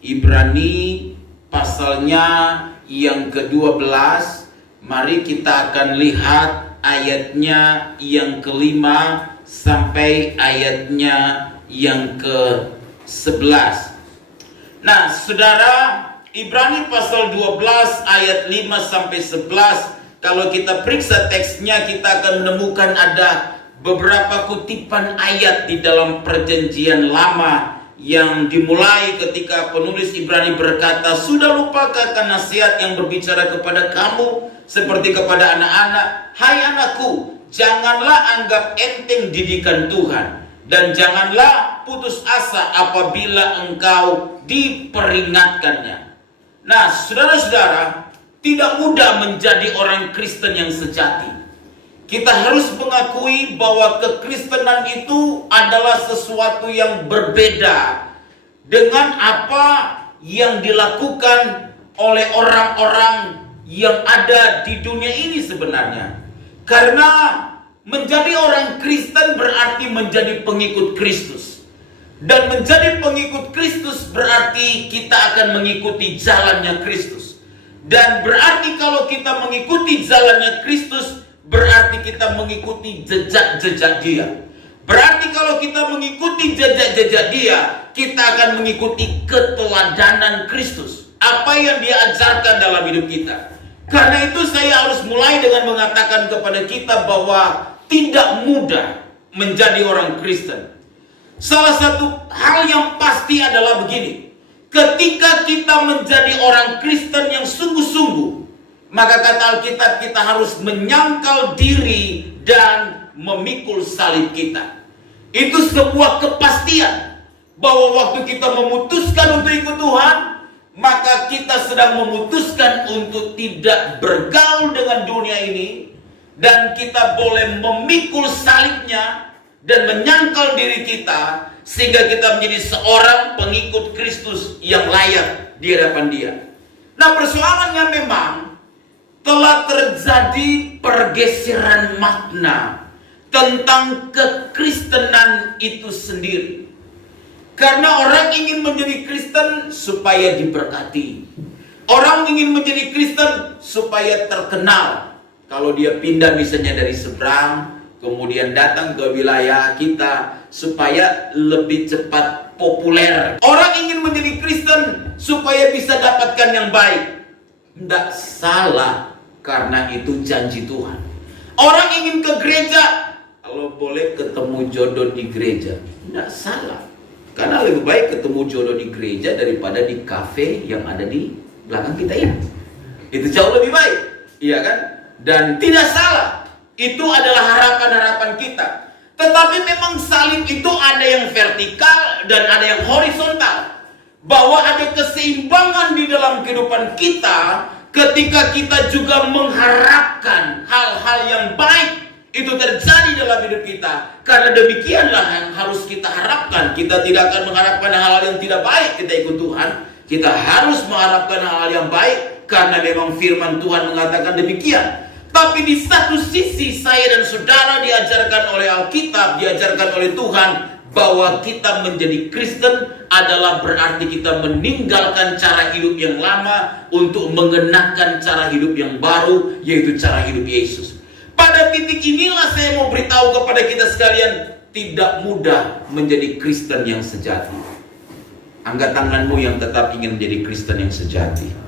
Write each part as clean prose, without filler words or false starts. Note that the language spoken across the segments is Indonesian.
Ibrani pasalnya yang ke-12. Mari kita akan lihat ayatnya yang ke-5 sampai ayatnya yang ke-11. Nah, saudara, Ibrani pasal 12 ayat 5 sampai 11. Kalau kita periksa teksnya, kita akan menemukan ada beberapa kutipan ayat di dalam Perjanjian Lama yang dimulai ketika penulis Ibrani berkata, "Sudah lupakah akan nasihat yang berbicara kepada kamu seperti kepada anak-anak? Hai anakku, janganlah anggap enteng didikan Tuhan, dan janganlah putus asa apabila engkau diperingatkannya." Nah, saudara-saudara, tidak mudah menjadi orang Kristen yang sejati. Kita harus mengakui bahwa kekristenan itu adalah sesuatu yang berbeda dengan apa yang dilakukan oleh orang-orang yang ada di dunia ini sebenarnya. Karena menjadi orang Kristen berarti menjadi pengikut Kristus. Dan menjadi pengikut Kristus berarti kita akan mengikuti jalannya Kristus. Dan berarti kalau kita mengikuti jalannya Kristus, berarti kita mengikuti jejak-jejak Dia. Berarti kalau kita mengikuti jejak-jejak Dia, kita akan mengikuti keteladanan Kristus. Apa yang Dia ajarkan dalam hidup kita. Karena itu saya harus mulai dengan mengatakan kepada kita bahwa tidak mudah menjadi orang Kristen. Salah satu hal yang pasti adalah begini. Ketika kita menjadi orang Kristen yang sungguh-sungguh, maka kata Alkitab kita harus menyangkal diri dan memikul salib kita. Itu sebuah kepastian bahwa waktu kita memutuskan untuk ikut Tuhan, maka kita sedang memutuskan untuk tidak bergaul dengan dunia ini, dan kita boleh memikul salibnya dan menyangkal diri kita sehingga kita menjadi seorang pengikut Kristus yang layak di hadapan Dia. Nah, persoalannya memang telah terjadi pergeseran makna tentang kekristenan itu sendiri. Karena orang ingin menjadi Kristen supaya diberkati. Orang ingin menjadi Kristen supaya terkenal. Kalau dia pindah misalnya dari seberang, kemudian datang ke wilayah kita supaya lebih cepat populer. Orang ingin menjadi Kristen supaya bisa dapatkan yang baik. Tidak salah, karena itu janji Tuhan. Orang ingin ke gereja, kalau boleh ketemu jodoh di gereja, tidak salah. Karena lebih baik ketemu jodoh di gereja daripada di kafe yang ada di belakang kita ini. Itu jauh lebih baik, iya kan? Dan tidak salah. Itu adalah harapan-harapan kita. Tetapi memang salib itu ada yang vertikal dan ada yang horizontal. Bahwa ada keseimbangan di dalam kehidupan kita ketika kita juga mengharapkan hal-hal yang baik itu terjadi dalam hidup kita. Karena demikianlah yang harus kita harapkan. Kita tidak akan mengharapkan hal-hal yang tidak baik kita ikut Tuhan. Kita harus mengharapkan hal-hal yang baik karena memang firman Tuhan mengatakan demikian. Tapi di satu sisi saya dan saudara diajarkan oleh Alkitab, diajarkan oleh Tuhan bahwa kita menjadi Kristen adalah berarti kita meninggalkan cara hidup yang lama untuk mengenakan cara hidup yang baru, yaitu cara hidup Yesus. Pada titik inilah saya mau beritahu kepada kita sekalian, tidak mudah menjadi Kristen yang sejati. Angkat tanganmu yang tetap ingin menjadi Kristen yang sejati.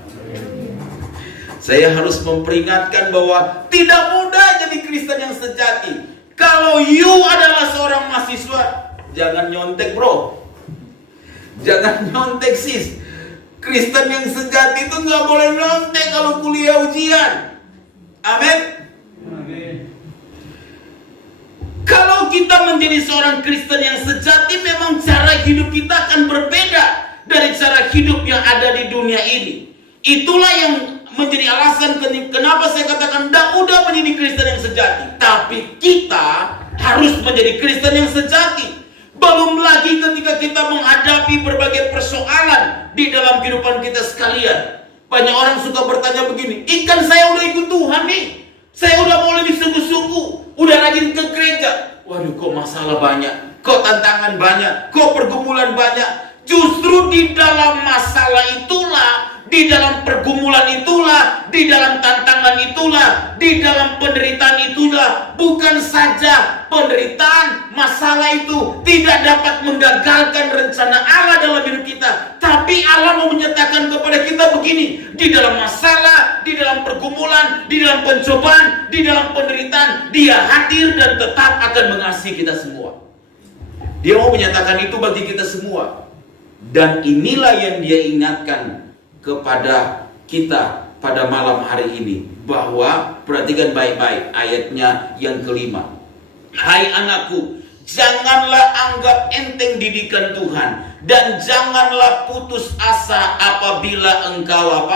Saya harus memperingatkan bahwa tidak mudah jadi Kristen yang sejati. Kalau you adalah seorang mahasiswa, jangan nyontek bro. Jangan nyontek sis. Kristen yang sejati itu nggak boleh nyontek kalau kuliah ujian. Amin. Kalau kita menjadi seorang Kristen yang sejati, memang cara hidup kita akan berbeda dari cara hidup yang ada di dunia ini. Itulah yang menjadi alasan kenapa saya katakan tidak mudah menjadi Kristen yang sejati. Tapi kita harus menjadi Kristen yang sejati. Belum lagi ketika kita menghadapi berbagai persoalan di dalam kehidupan kita sekalian. Banyak orang suka bertanya begini, ikan saya udah ikut Tuhan nih, saya udah mulai disungguh-sungguh, udah rajin ke gereja. Waduh, kok masalah banyak, kok tantangan banyak, kok pergumulan banyak. Justru di dalam masalah itulah, di dalam pergumulan itulah, di dalam tantangan itulah, di dalam penderitaan itulah, bukan saja penderitaan, masalah itu tidak dapat menggagalkan rencana Allah dalam hidup kita, tapi Allah mau menyatakan kepada kita begini: di dalam masalah, di dalam pergumulan, di dalam pencobaan, di dalam penderitaan, Dia hadir dan tetap akan mengasihi kita semua. Dia mau menyatakan itu bagi kita semua. Dan inilah yang Dia ingatkan kepada kita pada malam hari ini, bahwa perhatikan baik-baik ayatnya yang kelima. Hai anakku, janganlah anggap enteng didikan Tuhan, dan janganlah putus asa apabila engkau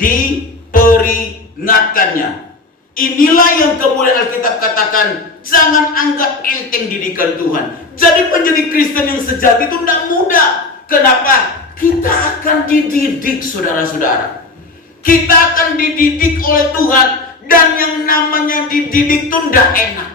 diperingatkannya. Inilah yang kemudian Alkitab katakan, jangan anggap enteng didikan Tuhan. Jadi menjadi Kristen yang sejati itu tidak mudah. Kenapa? Kita akan dididik, saudara-saudara. Kita akan dididik oleh Tuhan. Dan yang namanya dididik itu tidak enak.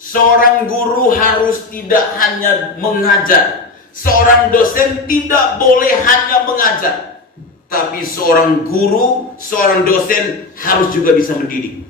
Seorang guru harus tidak hanya mengajar. Seorang dosen tidak boleh hanya mengajar. Tapi seorang guru, seorang dosen harus juga bisa mendidik.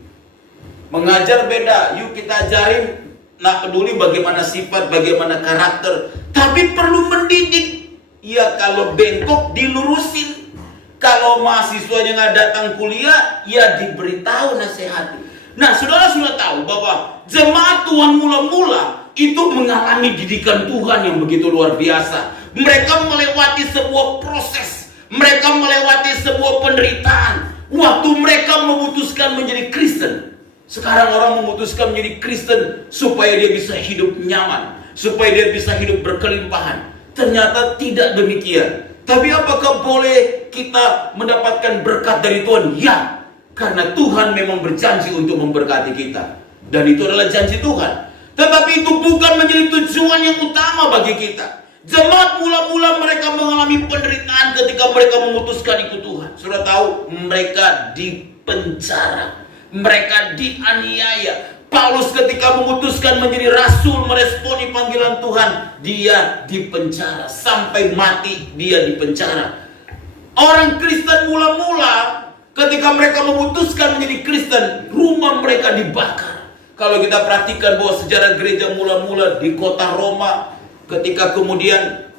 Mengajar beda, yuk kita ajarin, nak peduli bagaimana sifat, bagaimana karakter. Tapi perlu mendidik. Ya kalau bengkok dilurusin. Kalau mahasiswanya nggak datang kuliah, ya diberitahu, nasihati. Nah, saudara sudah tahu bahwa jemaat Tuhan mula-mula itu mengalami didikan Tuhan yang begitu luar biasa. Mereka melewati sebuah proses. Mereka melewati sebuah penderitaan. Waktu mereka memutuskan menjadi Kristen. Sekarang orang memutuskan menjadi Kristen supaya dia bisa hidup nyaman, supaya dia bisa hidup berkelimpahan. Ternyata tidak demikian. Tapi apakah boleh kita mendapatkan berkat dari Tuhan? Ya, karena Tuhan memang berjanji untuk memberkati kita. Dan itu adalah janji Tuhan. Tetapi itu bukan menjadi tujuan yang utama bagi kita. Jemaat mula-mula mereka mengalami penderitaan ketika mereka memutuskan ikut Tuhan. Sudah tahu, mereka dipenjara, mereka dianiaya. Paulus ketika memutuskan menjadi rasul, meresponi panggilan Tuhan, dia dipenjara. Sampai mati dia dipenjara. Orang Kristen mula-mula ketika mereka memutuskan menjadi Kristen, rumah mereka dibakar. Kalau kita perhatikan bahwa sejarah gereja mula-mula di kota Roma, ketika kemudian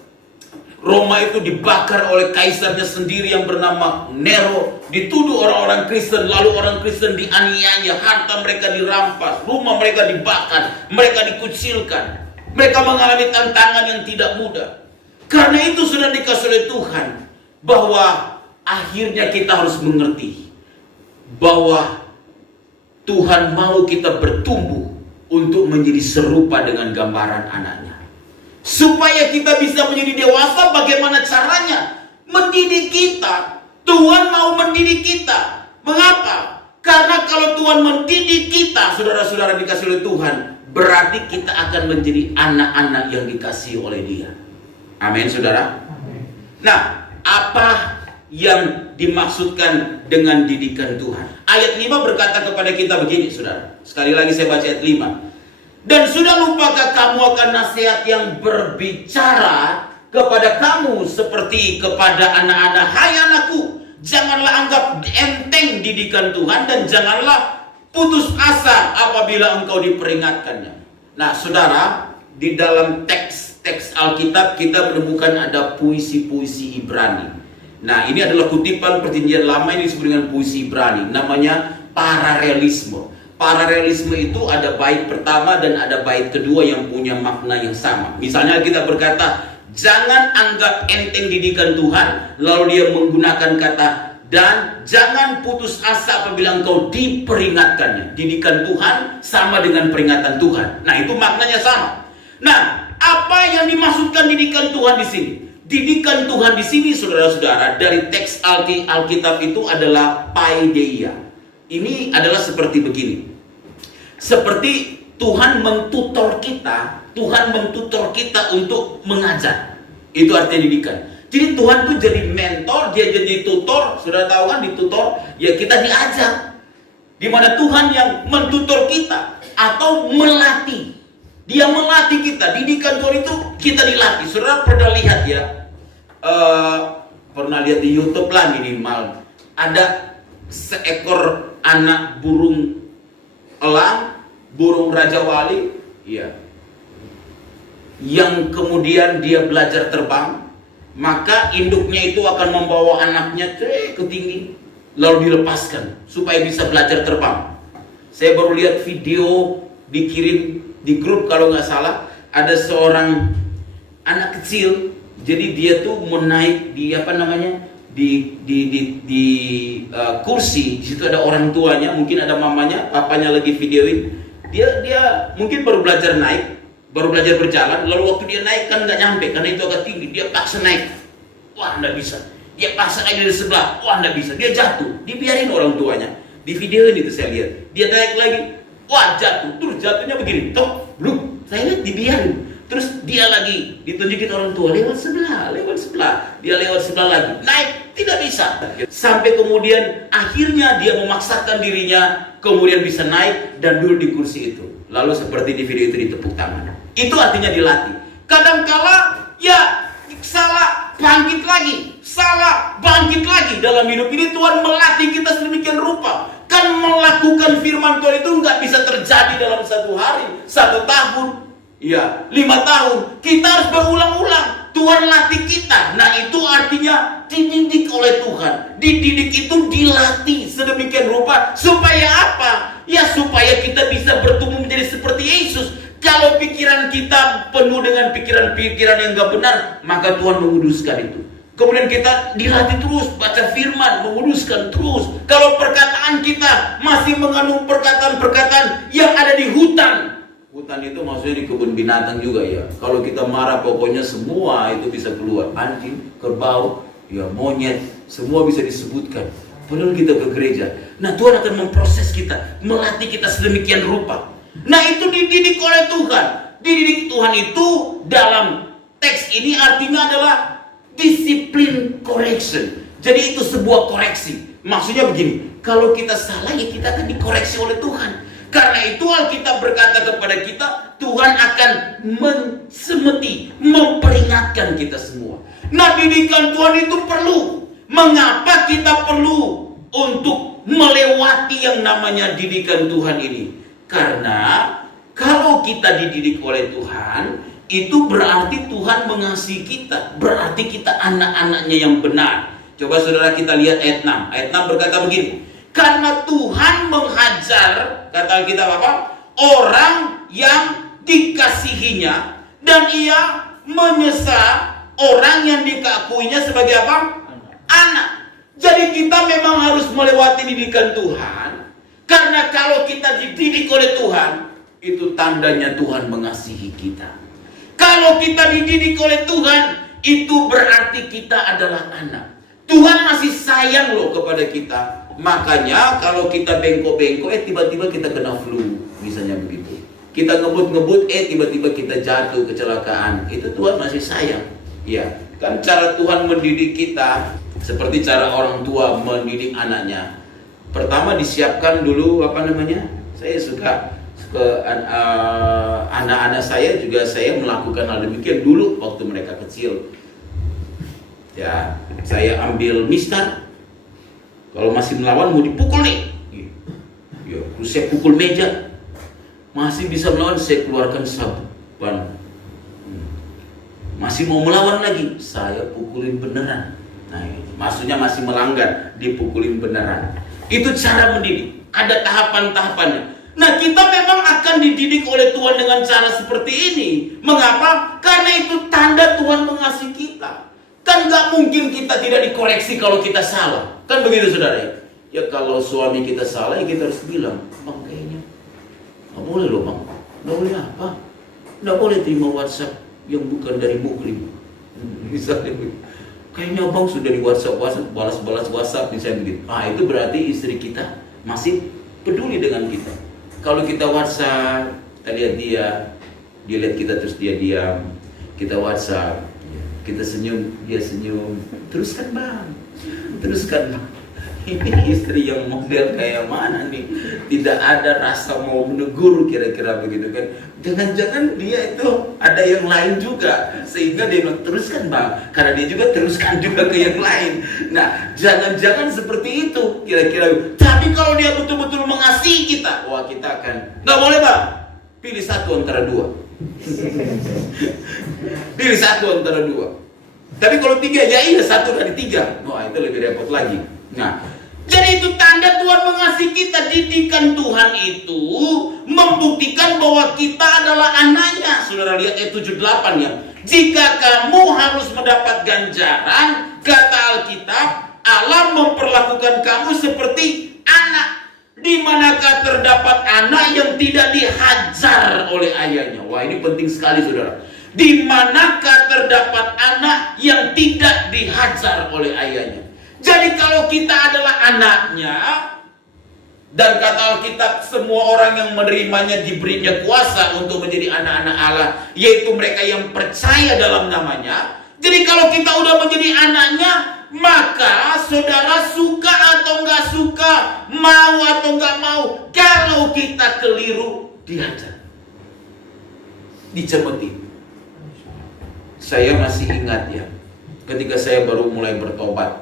Roma itu dibakar oleh kaisarnya sendiri yang bernama Nero, dituduh orang-orang Kristen, lalu orang Kristen dianiaya, harta mereka dirampas, rumah mereka dibakar, mereka dikucilkan. Mereka mengalami tantangan yang tidak mudah. Karena itu sudah dikasih oleh Tuhan, bahwa akhirnya kita harus mengerti bahwa Tuhan mau kita bertumbuh untuk menjadi serupa dengan gambaran anaknya. Supaya kita bisa menjadi dewasa, bagaimana caranya? Mendidik kita. Tuhan mau mendidik kita. Mengapa? Karena kalau Tuhan mendidik kita, saudara-saudara dikasih oleh Tuhan, berarti kita akan menjadi anak-anak yang dikasihi oleh Dia. Amin, saudara. Nah, apa yang dimaksudkan dengan didikan Tuhan? Ayat 5 berkata kepada kita begini, saudara. Sekali lagi saya baca ayat 5. Dan sudah lupakah kamu akan nasihat yang berbicara kepada kamu seperti kepada anak-anak? Hai anakku, janganlah anggap enteng didikan Tuhan, dan janganlah putus asa apabila engkau diperingatkannya. Nah, saudara, di dalam teks Alkitab kita menemukan ada puisi-puisi Ibrani. Nah, ini adalah kutipan perjanjian lama yang disebut dengan puisi Ibrani. Namanya paralelisme. Paralelisme itu ada bait pertama dan ada bait kedua yang punya makna yang sama. Misalnya kita berkata, jangan anggap enteng didikan Tuhan, lalu dia menggunakan kata dan jangan putus asa apabila engkau diperingatkannya. Didikan Tuhan sama dengan peringatan Tuhan. Nah, itu maknanya sama. Nah, apa yang dimaksudkan didikan Tuhan di sini? Didikan Tuhan di sini, saudara-saudara, dari teks Alkitab itu adalah paideia. Ini adalah seperti begini. Seperti Tuhan mentutor kita, Tuhan mentutor kita untuk mengajar. Itu artinya didikan. Jadi Tuhan itu jadi mentor, dia jadi tutor. Sudah tahu kan ditutor? Ya kita diajar. Dimana Tuhan yang mentutor kita atau melatih. Dia melatih kita. Didikan Tuhan itu kita dilatih. Saudara pernah lihat ya, pernah lihat di YouTube lah minimal, ada seekor anak burung elang, burung Raja Wali, ya, yang kemudian dia belajar terbang, maka induknya itu akan membawa anaknya ke tinggi, lalu dilepaskan supaya bisa belajar terbang. Saya baru lihat video dikirim di grup kalau nggak salah, ada seorang anak kecil, jadi dia tuh menaik di kursi. Di situ ada orang tuanya, mungkin ada mamanya, papanya lagi videoin. Dia mungkin baru belajar naik, baru belajar berjalan, lalu waktu dia naik kan nggak nyampe karena itu agak tinggi, dia paksa naik, wah nggak bisa. Dia paksa naik dari sebelah, wah nggak bisa. Dia jatuh, dibiarin orang tuanya. Di video ini tuh saya lihat, dia naik lagi, wah jatuh, terus jatuhnya begini, tok, bluk, saya lihat dibiarin. Terus dia lagi ditunjukin orang tua, lewat sebelah, dia lewat sebelah lagi, naik, tidak bisa. Sampai kemudian akhirnya dia memaksakan dirinya, kemudian bisa naik dan duduk di kursi itu. Lalu seperti di video itu ditepuk tangan. Itu artinya dilatih. Kadangkala ya salah, bangkit lagi, salah, bangkit lagi. Dalam hidup ini Tuhan melatih kita sedemikian rupa. Kan melakukan firman Tuhan itu nggak bisa terjadi dalam 1 hari, 1 tahun, ya 5 tahun. Kita harus berulang-ulang. Tuhan latih kita. Nah itu artinya dididik oleh Tuhan. Dididik itu dilatih sedemikian rupa. Supaya apa? Ya supaya kita bisa bertumbuh menjadi seperti Yesus. Kalau pikiran kita penuh dengan pikiran-pikiran yang gak benar, maka Tuhan menguduskan itu. Kemudian kita dilatih terus, baca firman, menguduskan terus. Kalau perkataan kita masih mengandung perkataan-perkataan yang ada di hutan. Hutan itu maksudnya di kebun binatang juga ya. Kalau kita marah pokoknya semua itu bisa keluar. Anjing, kerbau, ya monyet, semua bisa disebutkan. Padahal kita ke gereja. Nah Tuhan akan memproses kita, melatih kita sedemikian rupa. Nah itu dididik oleh Tuhan. Dididik Tuhan itu dalam teks ini artinya adalah disiplin correction. Jadi itu sebuah koreksi. Maksudnya begini, kalau kita salah ya kita akan dikoreksi oleh Tuhan. Karena itu Alkitab berkata kepada kita, Tuhan akan mensemeti, memperingatkan kita semua. Nah didikan Tuhan itu perlu. Mengapa kita perlu untuk melewati yang namanya didikan Tuhan ini? Karena kalau kita dididik oleh Tuhan, itu berarti Tuhan mengasihi kita. Berarti kita anak-anaknya yang benar. Coba saudara kita lihat ayat 6. Ayat 6 berkata begini. Karena Tuhan menghajar, kata kita apa? Orang yang dikasihinya. Dan ia menyesa orang yang dikakuinya sebagai apa? Anak. Jadi kita memang harus melewati didikan Tuhan. Karena kalau kita dididik oleh Tuhan, itu tandanya Tuhan mengasihi kita. Kalau kita dididik oleh Tuhan, itu berarti kita adalah anak. Tuhan masih sayang loh kepada kita. Makanya kalau kita bengkok-bengkok, tiba-tiba kita kena flu, misalnya begitu. Kita ngebut-ngebut, tiba-tiba kita jatuh, kecelakaan. Itu Tuhan masih sayang. Ya, kan cara Tuhan mendidik kita seperti cara orang tua mendidik anaknya. Pertama disiapkan dulu saya suka ke anak-anak saya juga saya melakukan hal demikian dulu waktu mereka kecil. Ya, saya ambil mistar. Kalau masih melawan mau dipukul nih. Ya, terus saya pukul meja. Masih bisa melawan saya keluarkan saban. Masih mau melawan lagi, saya pukulin beneran. Nah, maksudnya masih melanggar, dipukulin beneran. Itu cara mendidik. Ada tahapan-tahapannya. Nah kita memang akan dididik oleh Tuhan dengan cara seperti ini. Mengapa? Karena itu tanda Tuhan mengasihi kita. Kan gak mungkin kita tidak dikoreksi kalau kita salah. Kan begitu saudara. Ya kalau suami kita salah ya kita harus bilang, bang kayaknya gak boleh loh bang. Gak boleh apa? Gak boleh terima WhatsApp yang bukan dari muklim. Misalnya kayaknya bang sudah di WhatsApp balas WhatsApp misalnya begitu. Itu berarti istri kita masih peduli dengan kita. Kalau kita WhatsApp, kita lihat dia lihat kita terus dia diam. Kita WhatsApp, kita senyum, dia senyum. Teruskan bang. ini istri yang model kayak mana nih? Tidak ada rasa mau menegur, kira-kira begitu kan. Jangan-jangan dia itu ada yang lain juga, sehingga dia bilang, teruskan bang, karena dia juga teruskan juga ke yang lain. Nah, jangan-jangan seperti itu, kira-kira. Tapi kalau dia betul-betul mengasihi kita, wah kita akan, nggak boleh bang, pilih satu antara dua. Pilih satu antara dua. Tapi kalau tiga, ya iya satu dari tiga. Wah itu lebih repot lagi. Nah, jadi itu tanda Tuhan mengasihi kita. Didikan Tuhan itu membuktikan bahwa kita adalah anaknya. Saudara lihat ayat 78 ya. Jika kamu harus mendapat ganjaran, kata Alkitab, Allah memperlakukan kamu seperti anak. Di manakah terdapat anak yang tidak dihajar oleh ayahnya? Wah ini penting sekali saudara. Di manakah terdapat anak yang tidak dihajar oleh ayahnya? Jadi kalau kita adalah anaknya, dan kata Alkitab semua orang yang menerimanya diberinya kuasa untuk menjadi anak-anak Allah, yaitu mereka yang percaya dalam namanya. Jadi kalau kita udah menjadi anaknya, maka saudara suka atau nggak suka, mau atau nggak mau, kalau kita keliru, dihajar, dicemeti. Saya masih ingat ya, ketika saya baru mulai bertobat.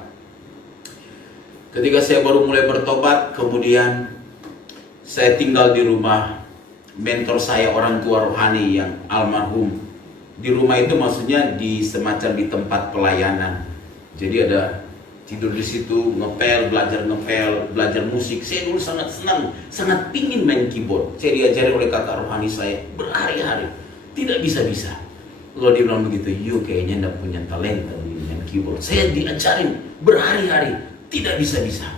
Kemudian saya tinggal di rumah mentor saya, orang tua rohani yang almarhum. Di rumah itu maksudnya di semacam di tempat pelayanan. Jadi ada tidur di situ, ngepel, belajar musik. Saya dulu sangat senang, sangat pingin main keyboard. Saya diajari oleh kakak rohani saya berhari-hari, tidak bisa-bisa. Kalau dia bilang begitu, you kayaknya enggak punya talenta di main keyboard. Saya diajarin berhari-hari, tidak bisa-bisa.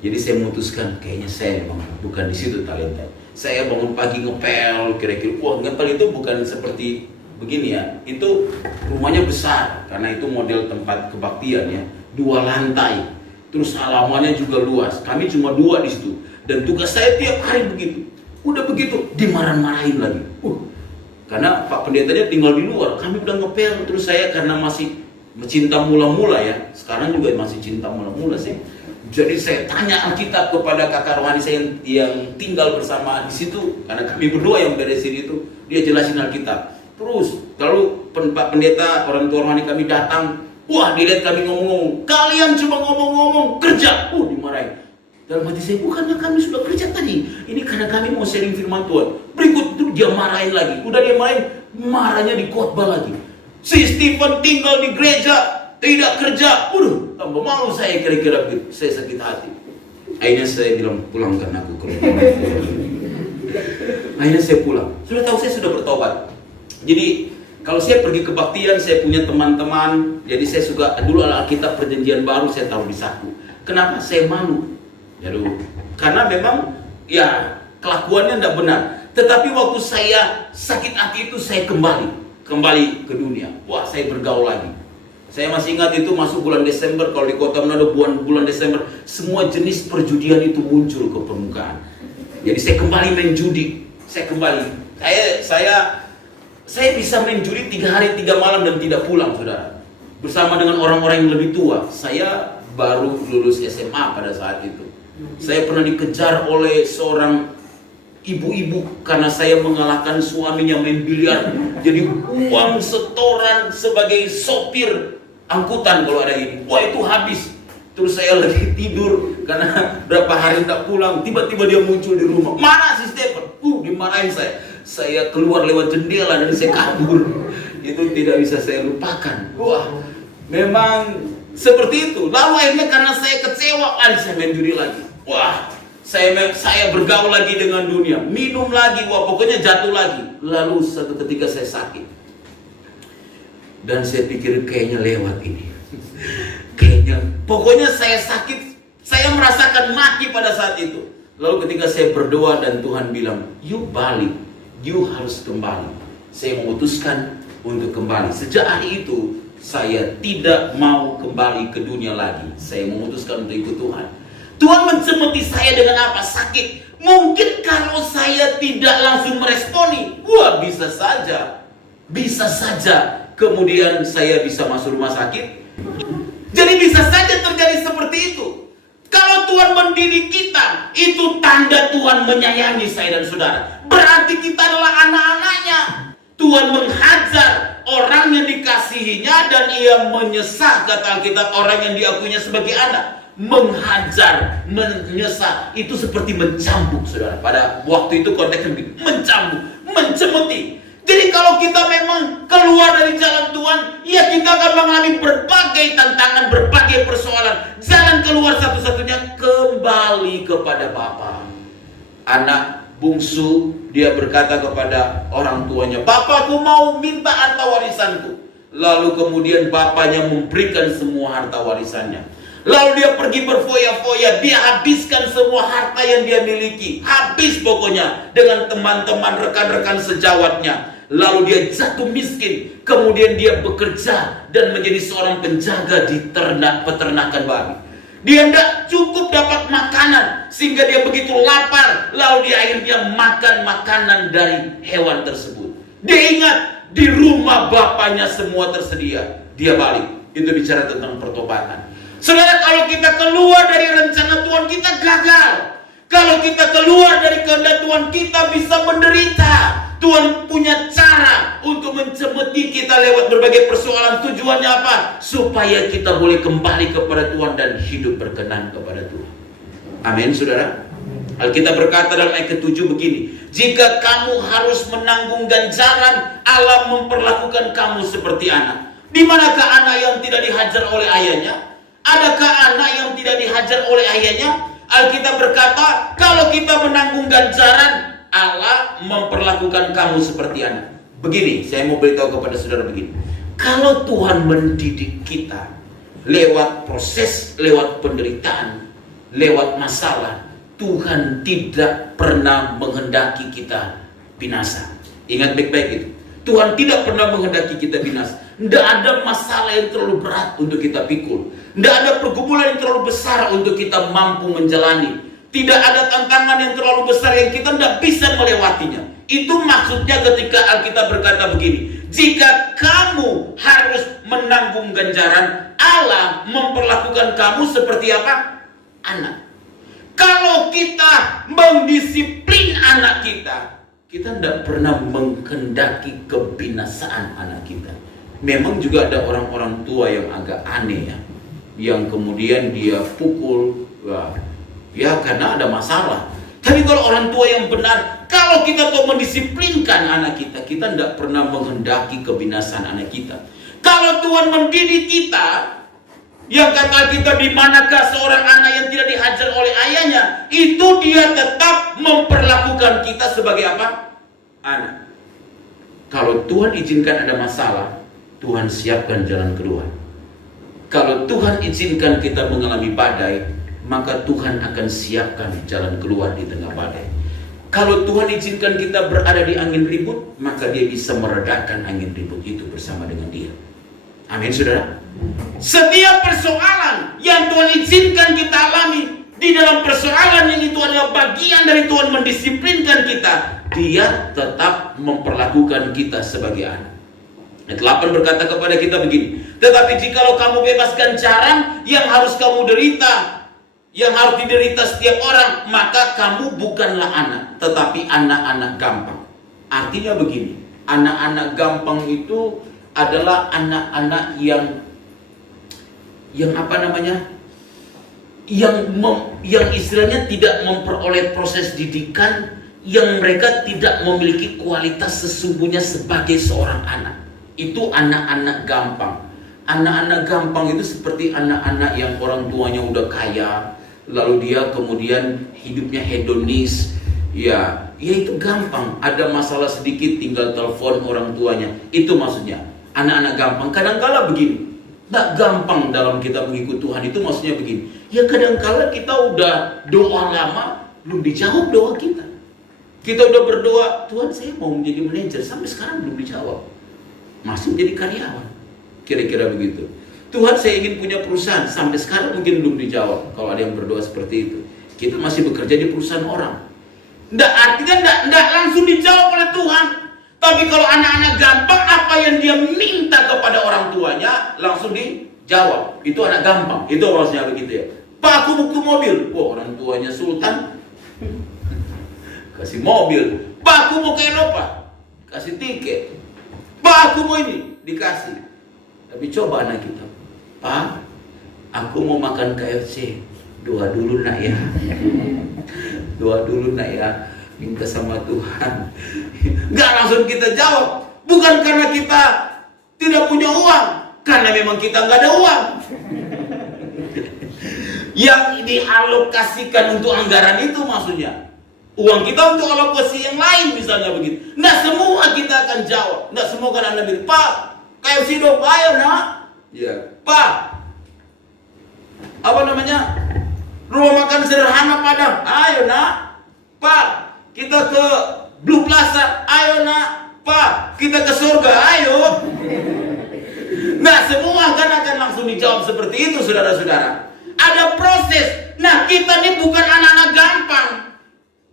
Jadi saya memutuskan, kayaknya saya memang bukan di situ talenta. Saya bangun pagi ngepel, kira-kira, wah ngepel itu bukan seperti begini ya. Itu rumahnya besar, karena itu model tempat kebaktian ya. 2 lantai, terus halamannya juga luas. Kami cuma 2 di situ. Dan tugas saya tiap hari begitu. Udah begitu, dimarah-marahin lagi. Karena Pak Pendetanya tinggal di luar, kami udah ngepel, terus saya karena masih cinta mula-mula ya, sekarang juga masih cinta mula-mula sih. Jadi saya tanya Alkitab kepada kakak rohani saya yang tinggal bersama di situ, karena kami berdua yang beresin itu, dia jelasin Alkitab. Terus kalau Pak Pendeta, orang tua rohani kami datang, wah dilihat kami ngomong-ngomong, kalian cuma ngomong-ngomong, kerja, dimarahin. Dalam hati saya, bukannya kami sudah kerja tadi, ini karena kami mau sharing firman Tuhan. Berikut itu dia marahin lagi, udah dia marahnya di khotbah lagi. Si Stephen tinggal di gereja, tidak kerja, tambah malu saya, kira-kira begitu. Saya sakit hati. Akhirnya saya bilang, pulangkan aku ke rumah. Akhirnya saya pulang. Sudah tahu saya sudah bertobat. Jadi kalau saya pergi kebaktian, saya punya teman-teman. Jadi saya suka, dulu Alkitab Perjanjian Baru saya taruh di saku. Kenapa? Saya malu. Karena memang ya kelakuannya tidak benar. Tetapi waktu saya sakit hati itu saya kembali ke dunia. Wah saya bergaul lagi. Saya masih ingat itu masuk bulan Desember. Kalau di kota Manado bulan Desember, semua jenis perjudian itu muncul ke permukaan. Jadi saya kembali main judi. Saya bisa main judi 3 hari 3 malam dan tidak pulang saudara. Bersama dengan orang-orang yang lebih tua. Saya baru lulus SMA pada saat itu. Saya pernah dikejar oleh seorang ibu-ibu karena saya mengalahkan suaminya main biliar. Jadi uang setoran sebagai sopir angkutan kalau ada ini, wah itu habis. Terus saya lagi tidur karena berapa hari tidak pulang, tiba-tiba dia muncul di rumah. Mana si Stephen? Dimarahin saya. Saya keluar lewat jendela dan saya kabur. Itu tidak bisa saya lupakan. Wah, memang seperti itu. Lalu akhirnya karena saya kecewa, saya main judi lagi. Wah, saya bergaul lagi dengan dunia, minum lagi, wah pokoknya jatuh lagi. Lalu satu ketika saya sakit, dan saya pikir kayaknya lewat ini. Pokoknya saya sakit, saya merasakan mati pada saat itu. Lalu ketika saya berdoa dan Tuhan bilang, you balik, you harus kembali. Saya memutuskan untuk kembali. Sejak hari itu saya tidak mau kembali ke dunia lagi. Saya memutuskan untuk ikut Tuhan. Tuhan mencemeti saya dengan apa? Sakit. Mungkin kalau saya tidak langsung meresponi, wah bisa saja kemudian saya bisa masuk rumah sakit. Jadi bisa saja terjadi seperti itu. Kalau Tuhan mendidik kita, itu tanda Tuhan menyayangi saya dan saudara. Berarti kita adalah anak-anaknya. Tuhan menghajar orang yang dikasihinya dan ia menyesah, kata Alkitab, orang yang diakuinya sebagai anak. Menghajar, menyesah, itu seperti mencambuk, saudara. Pada waktu itu konteksnya begitu, mencambuk, mencemeti. Jadi kalau kita memang keluar dari jalan Tuhan, ya kita akan mengalami berbagai tantangan, berbagai persoalan. Jalan keluar satu-satunya kembali kepada Bapa. Anak bungsu, dia berkata kepada orang tuanya, "Bapakku mau minta harta warisanku." Lalu kemudian bapaknya memberikan semua harta warisannya. Lalu dia pergi berfoya-foya, dia habiskan semua harta yang dia miliki. Habis pokoknya dengan teman-teman, rekan-rekan sejawatnya. Lalu dia jatuh miskin. Kemudian dia bekerja dan menjadi seorang penjaga di peternakan babi. Dia tidak cukup dapat makanan sehingga dia begitu lapar. Lalu dia akhirnya makan makanan dari hewan tersebut. Dia ingat di rumah bapaknya semua tersedia. Dia balik. Itu bicara tentang pertobatan. Saudara, kalau kita keluar dari rencana Tuhan, kita gagal. Kalau kita keluar dari kehendak Tuhan, kita bisa menderita. Tuhan punya cara untuk mencemeti kita lewat berbagai persoalan. Tujuannya apa? Supaya kita boleh kembali kepada Tuhan dan hidup berkenan kepada Tuhan. Amin, saudara. Alkitab berkata dalam ayat ke-7 begini, "Jika kamu harus menanggung ganjaran, Allah memperlakukan kamu seperti anak." Di manakah anak yang tidak dihajar oleh ayahnya? Adakah anak yang tidak dihajar oleh ayahnya? Alkitab berkata, kalau kita menanggung ganjaran, Allah memperlakukan kamu seperti anak. Begini, saya mau beritahu kepada saudara begini. Kalau Tuhan mendidik kita lewat proses, lewat penderitaan, lewat masalah, Tuhan tidak pernah menghendaki kita binasa. Ingat baik-baik itu. Tuhan tidak pernah menghendaki kita binasa. Tidak ada masalah yang terlalu berat untuk kita pikul. Tidak ada pergumulan yang terlalu besar untuk kita mampu menjalani. Tidak ada tantangan yang terlalu besar yang kita tidak bisa melewatinya. Itu maksudnya ketika Alkitab berkata begini, jika kamu harus menanggung ganjaran, Allah memperlakukan kamu seperti apa? Anak. Kalau kita mendisiplin anak kita tidak pernah menghendaki kebinasaan anak kita. Memang juga ada orang-orang tua yang agak aneh ya, yang kemudian dia pukul, ya karena ada masalah. Tapi kalau orang tua yang benar, kalau kita tahu mendisiplinkan anak kita tidak pernah menghendaki kebinasaan anak kita. Kalau Tuhan mendidik kita, yang kata kita, di manakah seorang anak yang tidak dihajar oleh ayahnya, itu dia tetap memperlakukan kita sebagai apa? Anak. Kalau Tuhan izinkan ada masalah, Tuhan siapkan jalan keluar. Kalau Tuhan izinkan kita mengalami badai, maka Tuhan akan siapkan jalan keluar di tengah badai. Kalau Tuhan izinkan kita berada di angin ribut, maka dia bisa meredakan angin ribut itu bersama dengan dia. Amin, saudara. Setiap persoalan yang Tuhan izinkan kita alami, di dalam persoalan yang itu adalah bagian dari Tuhan mendisiplinkan kita, dia tetap memperlakukan kita sebagai anak. Ayat 8 berkata kepada kita begini, tetapi jikalau kamu bebas ganjaran yang harus kamu derita, yang harus diderita setiap orang, maka kamu bukanlah anak, tetapi anak-anak gampang. Artinya begini, anak-anak gampang itu adalah anak-anak yang apa namanya, yang istilahnya tidak memperoleh proses didikan, yang mereka tidak memiliki kualitas sesungguhnya sebagai seorang anak. Itu anak-anak gampang. Anak-anak gampang itu seperti anak-anak yang orang tuanya udah kaya, lalu dia kemudian hidupnya hedonis. Ya itu gampang. Ada masalah sedikit tinggal telepon orang tuanya. Itu maksudnya anak-anak gampang. Kadang-kala begini, tak gampang dalam kita mengikut Tuhan itu maksudnya begini. Ya kadang-kala kita udah doa lama, belum dijawab doa kita. Kita udah berdoa, Tuhan saya mau menjadi manajer, sampai sekarang belum dijawab. Masih menjadi karyawan. Kira-kira begitu. Tuhan saya ingin punya perusahaan, sampai sekarang mungkin belum dijawab. Kalau ada yang berdoa seperti itu, kita masih bekerja di perusahaan orang. Artinya tidak langsung dijawab oleh Tuhan. Tapi kalau anak-anak gampang, apa yang dia minta kepada orang tuanya langsung dijawab. Itu anak gampang. Itu maksudnya begitu ya. Pak, aku butuh mobil. Wah, orang tuanya sultan kasih mobil. Pak, aku mau ke Eropa, kasih tiket. Pak, aku mau ini, dikasih. Tapi coba anak kita, Pak, aku mau makan KFC. Doa dulu nak ya. Doa dulu nak ya, minta sama Tuhan. Gak langsung kita jawab. Bukan karena kita tidak punya uang, karena memang kita nggak ada uang. Yang dialokasikan untuk anggaran itu maksudnya uang kita untuk alokasi yang lain, misalnya begitu. Nggak semua kita akan jawab. Nggak semua kan Anda bilang, Pak, KFC dong, ayo nak. Ya, Pak, apa namanya, rumah makan sederhana Padang, ayo nak. Pak, kita ke Blue Plaza, ayo nak. Pak, kita ke surga, ayo. Nah, semua kan akan langsung dijawab seperti itu, saudara-saudara. Ada proses. Nah, kita ini bukan anak-anak gampang.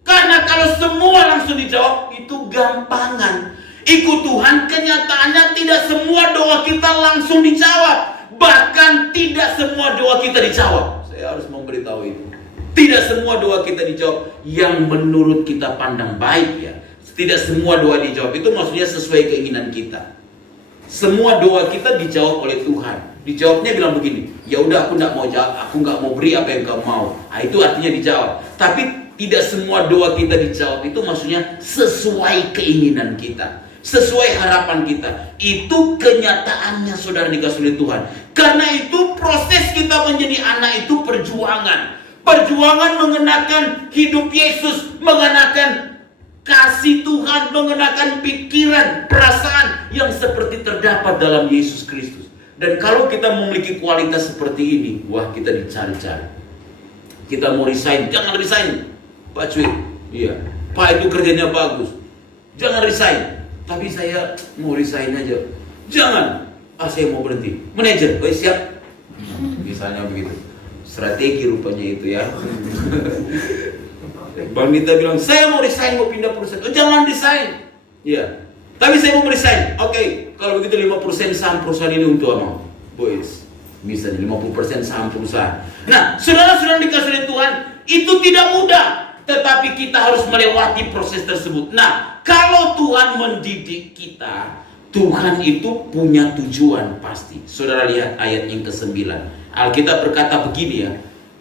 Karena kalau semua langsung dijawab, itu gampangan. Ikut Tuhan, kenyataannya tidak semua doa kita langsung dijawab. Bahkan tidak semua doa kita dijawab. Saya harus memberitahu itu. Tidak semua doa kita dijawab yang menurut kita pandang baik ya. Tidak semua doa dijawab. Itu maksudnya sesuai keinginan kita. Semua doa kita dijawab oleh Tuhan. Dijawabnya bilang begini, ya udah aku nggak mau jawab, aku nggak mau beri apa yang kau mau. Nah, itu artinya dijawab. Tapi tidak semua doa kita dijawab. Itu maksudnya sesuai keinginan kita, sesuai harapan kita. Itu kenyataannya, saudara dikasih oleh Tuhan. Karena itu proses kita menjadi anak itu perjuangan. Perjuangan mengenakan hidup Yesus, mengenakan kasih Tuhan, mengenakan pikiran, perasaan yang seperti terdapat dalam Yesus Kristus. Dan kalau kita memiliki kualitas seperti ini, wah, kita dicari-cari. Kita mau resign, jangan resign, Pak Cuy. Iya, Pak itu kerjanya bagus, jangan resign. Tapi saya mau resign aja. Jangan, saya mau berhenti. Manajer, siap. Misalnya begitu. Strategi rupanya itu ya. Bang Dita bilang, saya mau resign, mau pindah perusahaan. Jangan resign. Iya. Tapi saya mau resign. Oke, kalau begitu 5% saham perusahaan ini untuk apa? Boys, misalnya 50% saham perusahaan. Nah, saudara-saudara dikasih oleh Tuhan, itu tidak mudah. Tetapi kita harus melewati proses tersebut. Nah, kalau Tuhan mendidik kita, Tuhan itu punya tujuan pasti. Saudara lihat ayat yang ke-9. Alkitab berkata begini ya.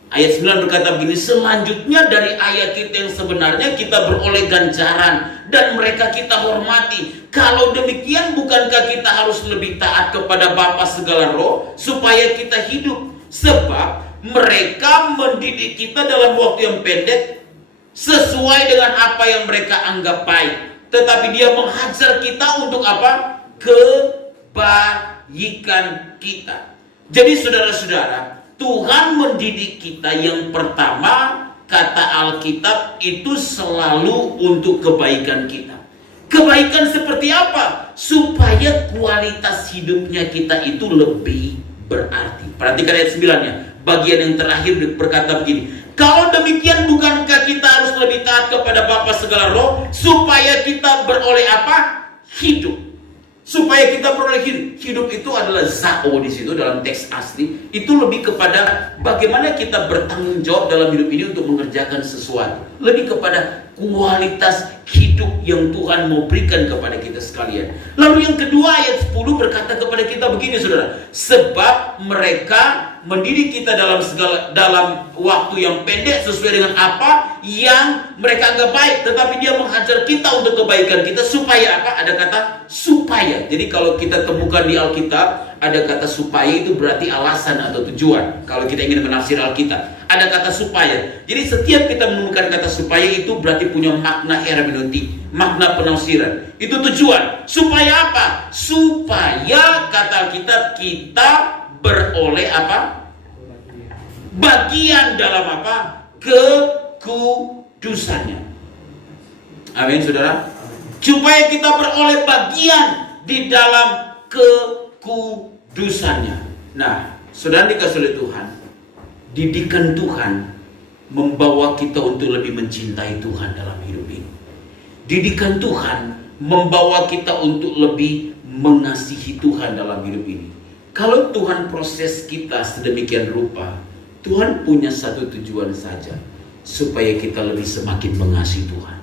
Ayat 9 berkata begini, selanjutnya dari ayat kita yang sebenarnya kita beroleh ganjaran dan mereka kita hormati. Kalau demikian, bukankah kita harus lebih taat kepada Bapa segala roh supaya kita hidup? Sebab mereka mendidik kita dalam waktu yang pendek sesuai dengan apa yang mereka anggap baik. Tetapi dia menghajar kita untuk apa? Kebaikan kita. Jadi saudara-saudara, Tuhan mendidik kita yang pertama, kata Alkitab, itu selalu untuk kebaikan kita. Kebaikan seperti apa? Supaya kualitas hidupnya kita itu lebih berarti. Perhatikan ayat 9-nya. Bagian yang terakhir berkata begini, kalau demikian bukankah kita harus lebih taat kepada Bapa segala roh supaya kita beroleh apa? Hidup. Supaya kita beroleh hidup. Hidup itu adalah zao di situ dalam teks asli. Itu lebih kepada bagaimana kita bertanggung jawab dalam hidup ini untuk mengerjakan sesuatu. Lebih kepada kualitas hidup yang Tuhan mau berikan kepada kita sekalian. Lalu yang kedua, ayat 10 berkata kepada kita begini, saudara. Sebab mereka mendidik kita dalam waktu yang pendek sesuai dengan apa yang mereka anggap baik, tetapi dia menghajar kita untuk kebaikan kita supaya apa? Ada kata supaya. Jadi kalau kita temukan di Alkitab ada kata supaya, itu berarti alasan atau tujuan. Kalau kita ingin menafsir Alkitab ada kata supaya. Jadi setiap kita menemukan kata supaya itu berarti punya makna hermeneutik, makna penafsiran. Itu tujuan. Supaya apa? Supaya kata Alkitab kita beroleh apa? Bagian dalam apa? Kekudusannya. Amin, saudara. Supaya kita beroleh bagian di dalam kekudusannya. Nah, saudara dikasih oleh Tuhan, didikan Tuhan membawa kita untuk lebih mencintai Tuhan dalam hidup ini. Didikan Tuhan membawa kita untuk lebih mengasihi Tuhan dalam hidup ini. Kalau Tuhan proses kita sedemikian rupa, Tuhan punya satu tujuan saja, supaya kita lebih semakin mengasihi Tuhan.